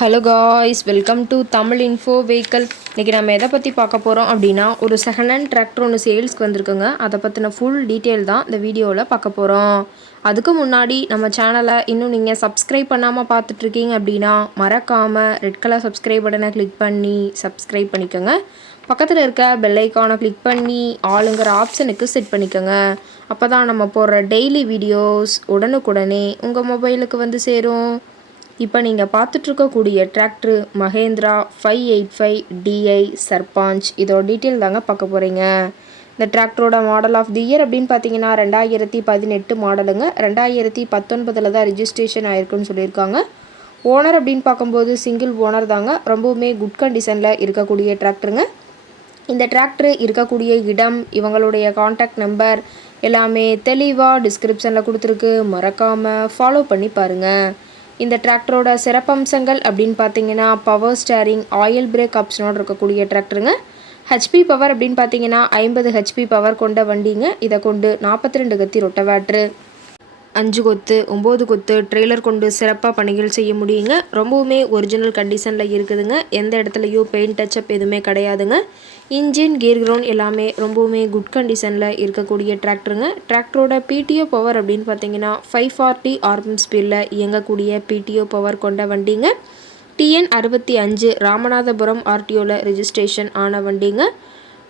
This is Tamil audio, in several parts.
Hello guys, welcome to Tamil info vehicle. இன்றைக்கி நம்ம எதை பற்றி பார்க்க போகிறோம் அப்படின்னா, ஒரு செகண்ட் ஹேண்ட் டிராக்டர் ஒன்று சேல்ஸ்க்கு வந்திருக்குங்க. அதை பற்றின ஃபுல் டீட்டெயில் தான் இந்த வீடியோவில் பார்க்க போகிறோம். அதுக்கு முன்னாடி நம்ம சேனலை இன்னும் நீங்கள் சப்ஸ்கிரைப் பண்ணாமல் பார்த்துட்ருக்கீங்க அப்படின்னா மறக்காமல் ரெட் கலர் சப்ஸ்கிரைப் பட்டனை கிளிக் பண்ணி சப்ஸ்கிரைப் பண்ணிக்கோங்க. பக்கத்தில் இருக்க பெல் ஐக்கானை கிளிக் பண்ணி ஆளுங்கிற ஆப்ஷனுக்கு செட் பண்ணிக்கோங்க. அப்போ தான் நம்ம போடுற டெய்லி வீடியோஸ் உடனுக்குடனே உங்கள் மொபைலுக்கு வந்து சேரும். இப்போ நீங்கள் பார்த்துட்ருக்கக்கூடிய டிராக்டரு மஹேந்திரா 585 DI சர்பாஞ்ச். இதோட டீட்டெயில் தாங்க பார்க்க போகிறீங்க. இந்த டிராக்டரோட மாடல் ஆஃப் தி இயர் அப்படின்னு பார்த்தீங்கன்னா 2018 மாடலுங்க. 2019 தான் ரிஜிஸ்ட்ரேஷன் ஆயிருக்குன்னு சொல்லியிருக்காங்க. ஓனர் அப்படின்னு பார்க்கும்போது சிங்கிள் ஓனர் தாங்க. ரொம்பவுமே குட் கண்டிஷனில் இருக்கக்கூடிய டிராக்டருங்க. இந்த டிராக்டர் இருக்கக்கூடிய இடம், இவங்களுடைய காண்டாக்ட் நம்பர் எல்லாமே தெளிவாக டிஸ்கிரிப்ஷனில் கொடுத்துருக்கு. மறக்காமல் ஃபாலோ பண்ணி பாருங்கள். இந்த டிராக்டரோட சிறப்பம்சங்கள் அப்படின்னு பார்த்தீங்கன்னா பவர் ஸ்டேரிங், ஆயில் பிரேக் ஆப்ஷனோடு இருக்கக்கூடிய டிராக்டருங்க. ஹெச்பி பவர் அப்படின்னு பார்த்தீங்கன்னா 50 ஹெச்பி பவர் கொண்ட வண்டிங்க. இதை கொண்டு 42 கத்தி ரொட்டவேட்ரு, 5 கொத்து 9 கொத்து ட்ரெய்லர் கொண்டு சிறப்பாக பணிகள் செய்ய முடியுங்க. ரொம்பவுமே ஒரிஜினல் கண்டிஷனில் இருக்குதுங்க. எந்த இடத்துலையும் பெயிண்ட் டச்சப் எதுவுமே கிடையாதுங்க. இன்ஜின், கியர் கிரவுண்ட் எல்லாமே ரொம்பவுமே குட் கண்டிஷனில் இருக்கக்கூடிய டிராக்டருங்க. டிராக்டரோட பிடிஓ பவர் அப்படின்னு பார்த்தீங்கன்னா 540 RPM ஸ்பீடில் இயங்கக்கூடிய பிடிஓ பவர் கொண்ட வண்டிங்க. TN 65 ராமநாதபுரம் RTOவில் ரிஜிஸ்ட்ரேஷன் ஆன வண்டிங்க.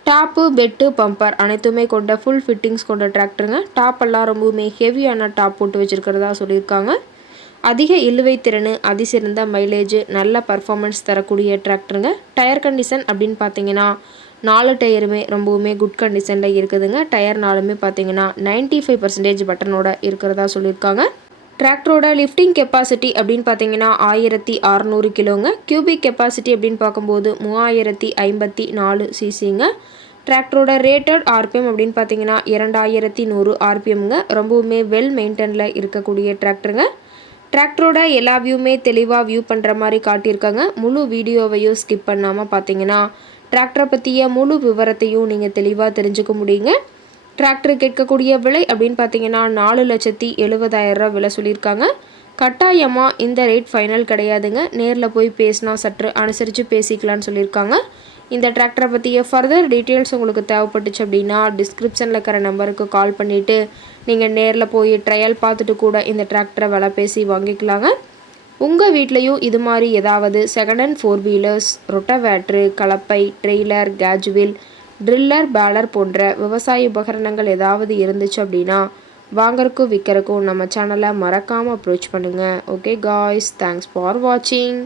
டாப்பு, பெட்டு, பம்பர் அனைத்துமே கொண்ட ஃபுல் ஃபிட்டிங்ஸ் கொண்ட டிராக்டருங்க. டாப்பெல்லாம் ரொம்பவுமே ஹெவியான டாப் போட்டு வச்சுருக்கிறதா சொல்லியிருக்காங்க. அதிக இழுவை திறன், அதிசிறந்த மைலேஜ், நல்ல பர்ஃபார்மன்ஸ் தரக்கூடிய டிராக்டருங்க. டயர் கண்டிஷன் அப்படின்னு பார்த்தீங்கன்னா 4 டயருமே ரொம்பவுமே குட் கண்டிஷனில் இருக்குதுங்க. டயர் 4மே பார்த்தீங்கன்னா 95% பட்டனோட இருக்கிறதா சொல்லியிருக்காங்க. டிராக்டரோட லிஃப்டிங் கெப்பாசிட்டி அப்படின்னு பார்த்தீங்கன்னா 1600 கிலோங்க. கியூபிக் கெப்பாசிட்டி அப்படின்னு பார்க்கும்போது 3054 சிசிங்க. டிராக்டரோட ரேட்டட் RPM அப்படின்னு பார்த்தீங்கன்னா 2100 RPMங்க. ரொம்பவுமே வெல் மெயின்டெனில் இருக்கக்கூடிய டிராக்டருங்க. டிராக்டரோட எல்லா வியூமே தெளிவாக வியூ பண்ணுற மாதிரி காட்டியிருக்காங்க. முழு வீடியோவையும் ஸ்கிப் பண்ணாமல் பார்த்தீங்கன்னா டிராக்டரை பற்றிய முழு விவரத்தையும் நீங்கள் தெளிவாக தெரிஞ்சுக்க முடியுங்க. டிராக்டர் கேட்கக்கூடிய விலை அப்படின்னு பார்த்தீங்கன்னா 4,70,000 விலை சொல்லியிருக்காங்க. கட்டாயமாக இந்த ரேட் ஃபைனல் கிடையாதுங்க. நேரில் போய் பேசினா சற்று அனுசரித்து பேசிக்கலான்னு சொல்லியிருக்காங்க. இந்த டிராக்டரை பற்றிய ஃபர்தர் டீட்டெயில்ஸ் உங்களுக்கு தேவைப்பட்டுச்சு அப்படின்னா டிஸ்கிரிப்ஷனில் இருக்கிற நம்பருக்கு கால் பண்ணிவிட்டு நீங்கள் நேரில் போய் ட்ரையல் பார்த்துட்டு கூட இந்த டிராக்டரை விலை பேசி வாங்கிக்கலாங்க. உங்கள் வீட்லேயும் இது மாதிரி ஏதாவது செகண்ட் ஹேண்ட் 4 வீலர்ஸ், ரொட்டவேட்ரு, கலப்பை, ட்ரெய்லர், கேஜுவில், ட்ரில்லர், பேலர் போன்ற விவசாய உபகரணங்கள் ஏதாவது இருந்துச்சு அப்படின்னா வாங்கறக்கும் விற்கிறக்கும் நம்ம சேனலை மறக்காமல் அப்ரோச் பண்ணுங்கள். ஓகே காய்ஸ், தேங்க்ஸ் ஃபார் வாட்சிங்.